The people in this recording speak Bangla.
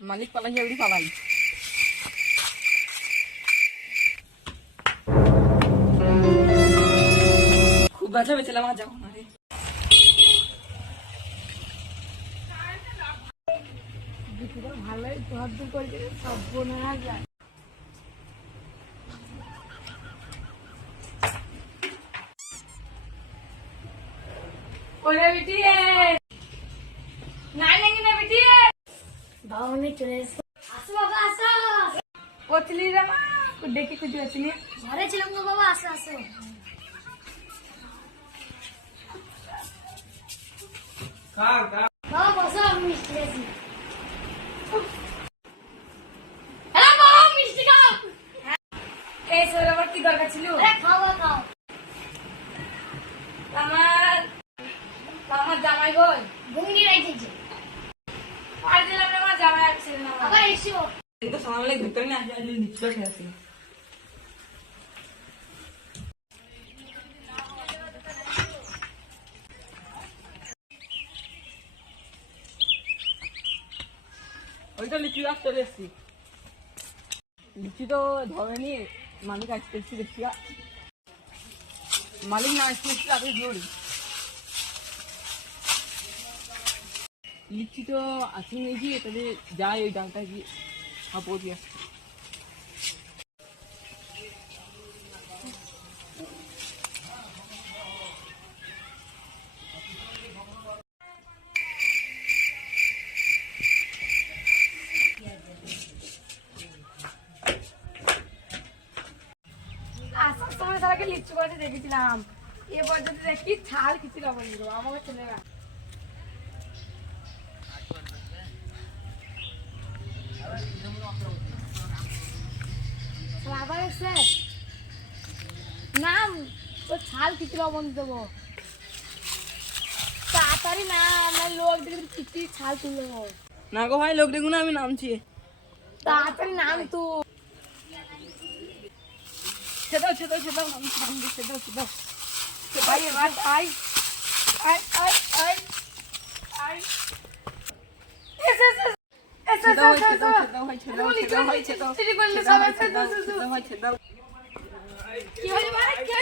মালিক পালাই জলদি পালাই। খুব ব্যথা পেয়েছিলাম আর যখন আরে ভালোই ধর করে সব বোনা যায়। ওরে বিটি নাই নাকি না বিটি বাবা মনে চলে এসো। আসো বাবা আসো। কোথলি রে মা দেখি কুদি আছিনি ঘরে ছিলাম গো বাবা, আসো আসো। বাবা বসো, আমি মিষ্টি আছি। হ্যাঁ বাবা মিষ্টি খাও। এই সর আবার কি দরকার ছিল? খাও খাও। আমার আমার জামাই গই গুঙ্গি রাইতেছে। আর দিলাম না আমার জামাই আসছে না। আবার এসো। এই তো সামনে ভিতরে না আসলে নিচে খেয়ে আসি। ওই তো লিচু গাছ চলে এসছি। লিচু তো ধরেনি, মালিক আসতে এসছি দেখছি। মালিক না আসতে এসছি আপনি ধরি লিচি তো আসুন গিয়ে তাহলে যাই ওই ডালটা গিয়ে খাবো দিয়ে। আসার সময় তারাকে লিচু গাছে দেখেছিলাম, এ পর্যন্ত দেখি ছাল খিচি লবণ দিল আমাকে ছেলেরা। আবার এসে নাম তো ছাল খিচি লবণ দেবো তাড়াতাড়ি, না আমার লোক দেখে খিচি ছাল তুলে দেবো। না গো ভাই, লোক দেখুন আমি নামছি। তাড়াতাড়ি নাম তো ছেদাও ছেদাও ছেদাও নামছি ছেদাও ছেদাও। ভাই এবার I I I I I এসে এসে এসে ছেদাও এসে ছেদাও ছেদাও ভাই ছেদাও ছেদাও ভাই ছেদাও চিঠি করলে ছেদাও সবাই ছেদাও ছেদাও ভাই ছেদাও। কি হলো ভাই? কি